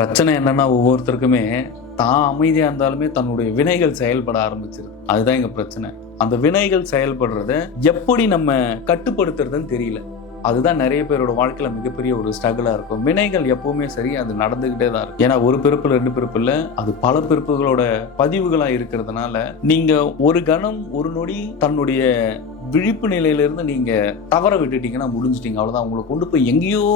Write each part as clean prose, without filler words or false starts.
பிரச்சனை என்னன்னா, ஒவ்வொருத்தருக்குமே தான் அமைதியா இருந்தாலுமே தன்னுடைய வினைகள் செயல்பட ஆரம்பிச்சிருது. அதுதான் எங்க பிரச்சனை. அந்த வினைகள் செயல்படுறத எப்படி நம்ம கட்டுப்படுத்துறதுன்னு தெரியல. அதுதான் நிறைய பேரோட வாழ்க்கையில மிகப்பெரிய ஒரு ஸ்ட்ரகிளா இருக்கும். வினைகள் எப்பவுமே சரி, அது நடந்துகிட்டே தான் இருக்கும். ஏன்னா ஒரு பிறப்புல 2 பிறப்பு இல்ல, அது பல பிறப்புகளோட பதிவுகளா இருக்கிறதுனால நீங்க ஒரு கணம் ஒரு நொடி தன்னுடைய விழிப்பு நிலையிலிருந்து நீங்க தவற விட்டுட்டீங்கன்னா முடிஞ்சிட்டீங்க, அவ்வளவுதான். உங்களை கொண்டு போய் எங்கேயோ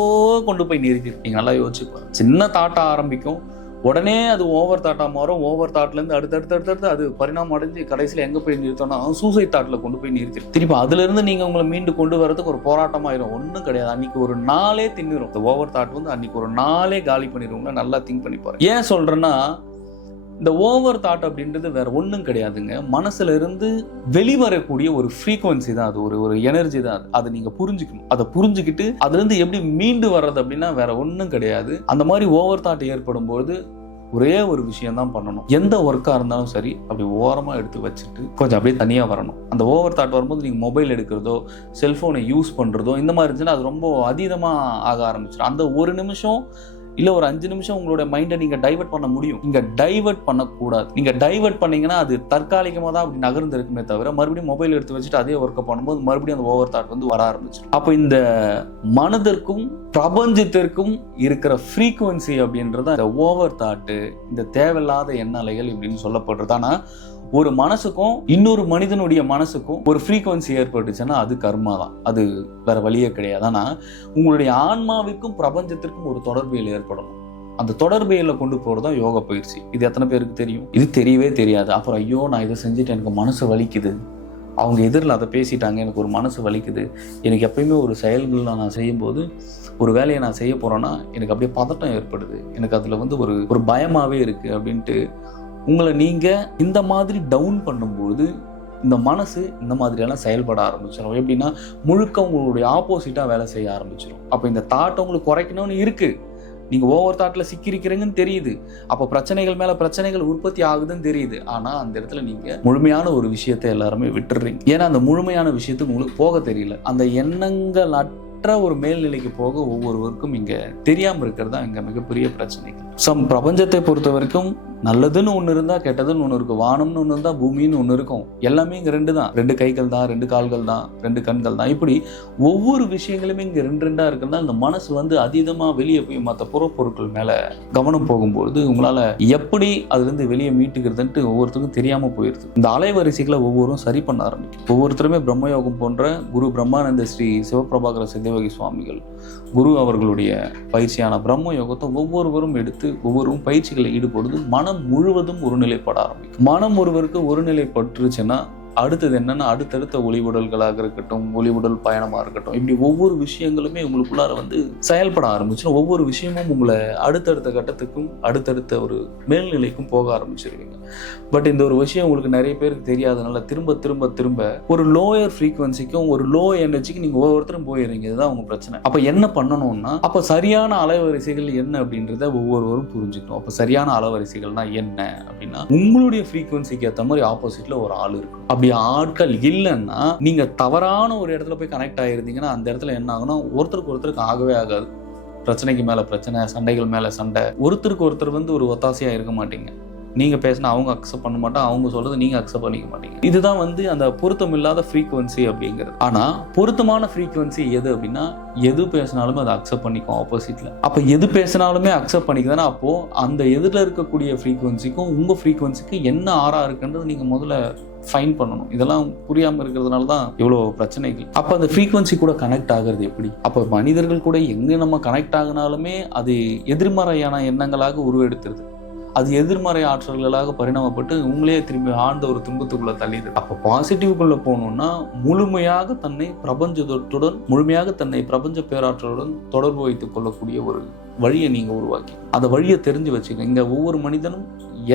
கொண்டு போய் நிறுத்திருப்பீங்க. நல்லா யோசிச்சு, சின்ன தாட்டா ஆரம்பிக்கும், உடனே அது ஓவர் தாட்டா மாறும். ஓவர் தாட்ல இருந்து அடுத்தடுத்து அது பரிணாமம் அடைஞ்சு கடைசியில எங்க போய் நிறுத்தோம்னா சூசைட் தாட்ல கொண்டு போய் நிறுத்தி திருப்பி அதுல இருந்து நீங்க உங்களை மீண்டு கொண்டு வரதுக்கு ஒரு போராட்டம் ஆயிரும். ஒன்றும் கிடையாது. அன்னைக்கு ஒரு நாளே தின்னுரும். இந்த ஓவர் தாட் வந்து அன்னைக்கு ஒரு நாளே காலி பண்ணிடுவோம். நல்லா திங்க் பண்ணி பாருங்க. ஏன் சொல்றேன்னா, இந்த ஓவர் தாட் அப்படின்றது வேற ஒன்றும் கிடையாதுங்க. மனசுல இருந்து வெளிவரக்கூடிய ஒரு ஃப்ரீக்வன்சி தான் அது, ஒரு எனர்ஜி தான் அது. அதை நீங்க புரிஞ்சுக்கணும். அதை புரிஞ்சுக்கிட்டு அதுல இருந்து எப்படி மீண்டு வர்றது அப்படின்னா வேற ஒன்றும் கிடையாது. அந்த மாதிரி ஓவர் தாட் ஏற்படும் போது ஒரே ஒரு விஷயம் தான் பண்ணணும். எந்த ஒர்க்கா இருந்தாலும் சரி, அப்படி ஓரமா எடுத்து வச்சுட்டு கொஞ்சம் அப்படியே தனியா வரணும். அந்த ஓவர் தாட் வரும்போது நீங்க மொபைல் எடுக்கிறதோ செல்போனை யூஸ் பண்றதோ இந்த மாதிரி இருந்துச்சுன்னா அது ரொம்ப அதீதமா ஆக ஆரம்பிச்சிடும். அந்த ஒரு நிமிஷம் இல்ல ஒரு 5 நிமிஷம் உங்களோட மைண்டை நீங்க டைவர்ட் பண்ண முடியும். நீங்க டைவர்ட் பண்ணக்கூடாது. நீங்க டைவர்ட் பண்ணீங்கன்னா அது தற்காலிகமா தான் அப்படி நகர்ந்து இருக்குமே தவிர மறுபடியும் மொபைல் எடுத்து வச்சுட்டு அதே ஒர்க்கை பண்ணும்போது மறுபடியும் அந்த ஓவர் தாட் வந்து வர ஆரம்பிச்சிடும். அப்போ இந்த மனதிற்கும் பிரபஞ்சத்திற்கும் இருக்கிற ஃப்ரீக்குவன்சி அப்படின்றது இந்த ஓவர் தாட்டு, இந்த தேவையில்லாத எண்ண அலைகள் இப்படின்னு சொல்லப்படுறது. ஆனா ஒரு மனசுக்கும் இன்னொரு மனிதனுடைய மனசுக்கும் ஒரு ஃப்ரீக்வன்சி ஏற்பட்டுச்சுன்னா அது கர்மா தான். அது வேற வழியே கிடையாது. ஆனா உங்களுடைய ஆன்மாவிற்கும் பிரபஞ்சத்திற்கும் ஒரு தொடர்பியல் ஏற்படணும். அந்த தொடர்பியலை கொண்டு போறதுதான் யோக பயிற்சி. இது எத்தனை பேருக்கு தெரியும்? இது தெரியவே தெரியாது. அப்புறம் ஐயோ நான் இதை செஞ்சுட்டு எனக்கு மனசு வலிக்குது, அவங்க எதிரில் அதை பேசிட்டாங்க, எனக்கு ஒரு மனசு வலிக்குது. எனக்கு எப்பயுமே ஒரு செயல்கள் நான் செய்யும்போது, ஒரு வேலையை நான் செய்ய போறேன்னா எனக்கு அப்படியே பதட்டம் ஏற்படுது, எனக்கு அதுல வந்து ஒரு பயமாவே இருக்கு அப்படின்ட்டு உங்களை நீங்க இந்த மாதிரி டவுன் பண்ணும்போது இந்த மனசு இந்த மாதிரியெல்லாம் செயல்பட ஆரம்பிச்சிடும். எப்படின்னா முழுக்க உங்களுடைய ஆப்போசிட்டா வேலை செய்ய ஆரம்பிச்சிடும். அப்போ இந்த தாட்டை உங்களுக்கு குறைக்கணும்னு இருக்கு, நீங்க ஓவர் தாட்ல சிக்கிருக்கிறீங்கன்னு தெரியுது, அப்போ பிரச்சனைகள் மேல பிரச்சனைகள் உற்பத்தி ஆகுதுன்னு தெரியுது. ஆனா அந்த இடத்துல நீங்க முழுமையான ஒரு விஷயத்தை எல்லாருமே விட்டுடுறீங்க. ஏன்னா அந்த முழுமையான விஷயத்துக்கு உங்களுக்கு போக தெரியல. அந்த எண்ணங்கள் ஒரு மேல்நிலைக்கு போக ஒவ்வொருவருக்கும் இங்க தெரியாம இருக்கிறது தான் இங்க மிகப்பெரிய பிரச்சனைகள். பிரபஞ்சத்தை பொறுத்த வரைக்கும் நல்லதுன்னு ஒண்ணு இருந்தா கெட்டதுன்னு ஒண்ணு இருக்கும், வானம்னு ஒண்ணு இருந்தா பூமின்னு ஒண்ணு இருக்கும். எல்லாமே இங்க 2 தான். 2 கைகள் தான், 2 கால்கள் தான், 2 கண்கள் தான். இப்படி ஒவ்வொரு விஷயங்களுமே இங்க 2 இருக்கிறதா இந்த மனசு வந்து அதீதமா வெளியே போய் மற்ற புறப்பொருட்கள் மேல கவனம் போகும்போது உங்களால எப்படி அதுல இருந்து வெளியே மீட்டுக்கிறதுன்ட்டு ஒவ்வொருத்தருக்கும் தெரியாம போயிருது. இந்த அலைவரிசைகளை ஒவ்வொருவரும் சரி பண்ண ஆரம்பிக்கும். ஒவ்வொருத்தருமே பிரம்மயோகம் போன்ற குரு பிரம்மானந்த ஸ்ரீ சிவபிரபாகர சித்தயோகி சுவாமிகள் குரு அவர்களுடைய பயிற்சியான பிரம்ம யோகத்தை ஒவ்வொருவரும் எடுத்து ஒவ்வொருவரும் பயிற்சிகளை ஈடுபடுது. மனம் முழுவதும் ஒருநிலைப்பட ஆரம்பிக்கும். மனம் ஒருவருக்கு ஒருநிலைப்பட்டுருச்சுன்னா அடுத்தது என்னன்னா அடுத்தடுத்த ஒளிவுடல்களாக இருக்கட்டும், ஒளிவுடல் பயணமா இருக்கட்டும், இப்படி ஒவ்வொரு விஷயங்களுமே உங்களுக்குள்ளார வந்து செயல்பட ஆரம்பிச்சிடும். ஒவ்வொரு விஷயமும் உங்களை அடுத்தடுத்த கட்டத்துக்கும் அடுத்தடுத்த ஒரு மேல்நிலைக்கும் போக ஆரம்பிச்சிருவீங்க. பட் இந்த ஒரு விஷயம் உங்களுக்கு நிறைய பேருக்கு தெரியாதனால திரும்ப திரும்ப திரும்ப ஒரு லோயர் ஃப்ரீக்வன்சிக்கும் ஒரு லோ எனர்ஜிக்கு நீங்க ஒவ்வொருத்தரும் போயிடுறீங்க. இதுதான் உங்க பிரச்சனை. அப்ப என்ன பண்ணணும்னா, அப்ப சரியான அலைவரிசைகள் என்ன அப்படின்றத ஒவ்வொருவரும் புரிஞ்சுக்கணும். அப்ப சரியான அலைவரிசைகள்னா என்ன அப்படின்னா, உங்களுடைய ஃப்ரீக்வன்சிக்கு ஏற்ற மாதிரி ஆப்போசிட்ல ஒரு ஆள் இருக்கும். அப்படி ஆட்கள் இல்லைன்னா நீங்க தவறான ஒரு இடத்துல போய் கனெக்ட் ஆகிருந்தீங்கன்னா அந்த இடத்துல என்ன ஆகும்னா ஒருத்தருக்கு ஒருத்தருக்கு ஆகவே ஆகாது. பிரச்சனைக்கு மேல பிரச்சனை, சண்டைகள் மேல சண்டை, ஒருத்தருக்கு ஒருத்தர் வந்து ஒரு ஒத்தாசையா இருக்க மாட்டீங்க. நீங்க பேசினா அவங்க அக்செப்ட் பண்ண மாட்டாங்க, அவங்க சொல்றது நீங்க அக்செப்ட் பண்ணிக்க மாட்டீங்க. இதுதான் வந்து அந்த பொருத்தம் இல்லாத ஃப்ரீக்வன்சி அப்படிங்கிறது. ஆனா பொருத்தமான ஃப்ரீக்வன்சி எது அப்படின்னா, எது பேசினாலுமே அதை அக்செப்ட் பண்ணிக்கும் ஆப்போசிட்ல. அப்ப எது பேசினாலுமே அக்செப்ட் பண்ணிக்குதுன்னா அப்போ அந்த எதிரில் இருக்கக்கூடிய ஃப்ரீக்வன்சிக்கும் உங்க ஃப்ரீக்வன்சிக்கு என்ன ஆறா இருக்குன்றது நீங்க முதல்ல ஃபைன் பண்ணணும். இதெல்லாம் புரியாம இருக்கிறதுனால தான் இவ்வளவு பிரச்சனைகள். அப்ப அந்த ஃப்ரீக்வன்சி கூட கனெக்ட் ஆகுறது எப்படி? அப்ப மனிதர்கள் கூட எங்க நம்ம கனெக்ட் ஆகினாலுமே அது எதிர்மறையான எண்ணங்களாக உருவெடுத்துருது. அது எதிர்மறை ஆற்றல்களாக பரிணாமப்பட்டு உங்களே திரும்பி ஆழ்ந்த ஒரு துன்பத்துக்குள்ள தள்ளிடுது. அப்ப பாசிட்டிவ்குள்ள போகணும்னா முழுமையாக தன்னை பிரபஞ்சத்துடன், முழுமையாக தன்னை பிரபஞ்ச பேராற்றலுடன் தொடர்பு வைத்துக் கொள்ளக்கூடிய ஒரு வழியை நீங்க உருவாக்கி அந்த வழியை தெரிஞ்சு வச்சுக்கோங்க. இங்க ஒவ்வொரு மனிதனும்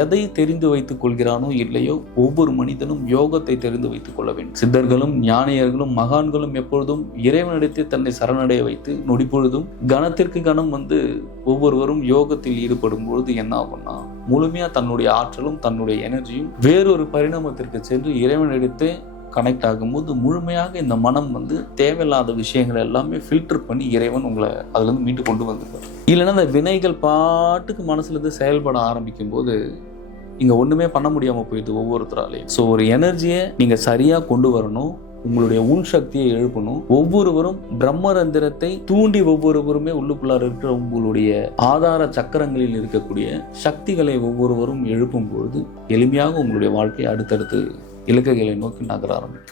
எதை தெரிந்து வைத்துக் கொள்கிறானோ இல்லையோ ஒவ்வொரு மனிதனும் யோகத்தை தெரிந்து வைத்துக் கொள்ள வேண்டும். சித்தர்களும் ஞானியர்களும் மகான்களும் எப்பொழுதும் இறைவனிடத்தை தன்னை சரணடைய வைத்து நொடிப்பொழுதும் கணத்திற்கு கணம் வந்து ஒவ்வொருவரும் யோகத்தில் ஈடுபடும் பொழுது என்ன ஆகும்னா முழுமையா தன்னுடைய ஆற்றலும் தன்னுடைய எனர்ஜியும் வேறொரு பரிணாமத்திற்கு சென்று இறைவனிடத்தை கனெக்ட் ஆகும்போது முழுமையாக இந்த மனம் வந்து தேவையில்லாத விஷயங்கள் எல்லாமே ஃபில்டர் பண்ணி இறைவன் உங்களை அதுலேருந்து மீட்டு கொண்டு வந்துருவார். இல்லைன்னா அந்த வினைகள் பாட்டுக்கு மனசுலேருந்து செயல்பட ஆரம்பிக்கும் போது இங்கே ஒன்றுமே பண்ண முடியாமல் போயிடுது ஒவ்வொருத்தராலையும். ஸோ ஒரு எனர்ஜியை நீங்கள் சரியாக கொண்டு வரணும், உங்களுடைய உள் சக்தியை எழுப்பணும். ஒவ்வொருவரும் பிரம்மரந்திரத்தை தூண்டி ஒவ்வொருவருமே உள்ளுக்குள்ளார இருக்கிற உங்களுடைய ஆதார சக்கரங்களில் இருக்கக்கூடிய சக்திகளை ஒவ்வொருவரும் எழுப்பும் பொழுது எளிமையாக உங்களுடைய வாழ்க்கையை அடுத்தடுத்து இலக்குகளை நோக்கி நகர ஆரம்பிக்கும்.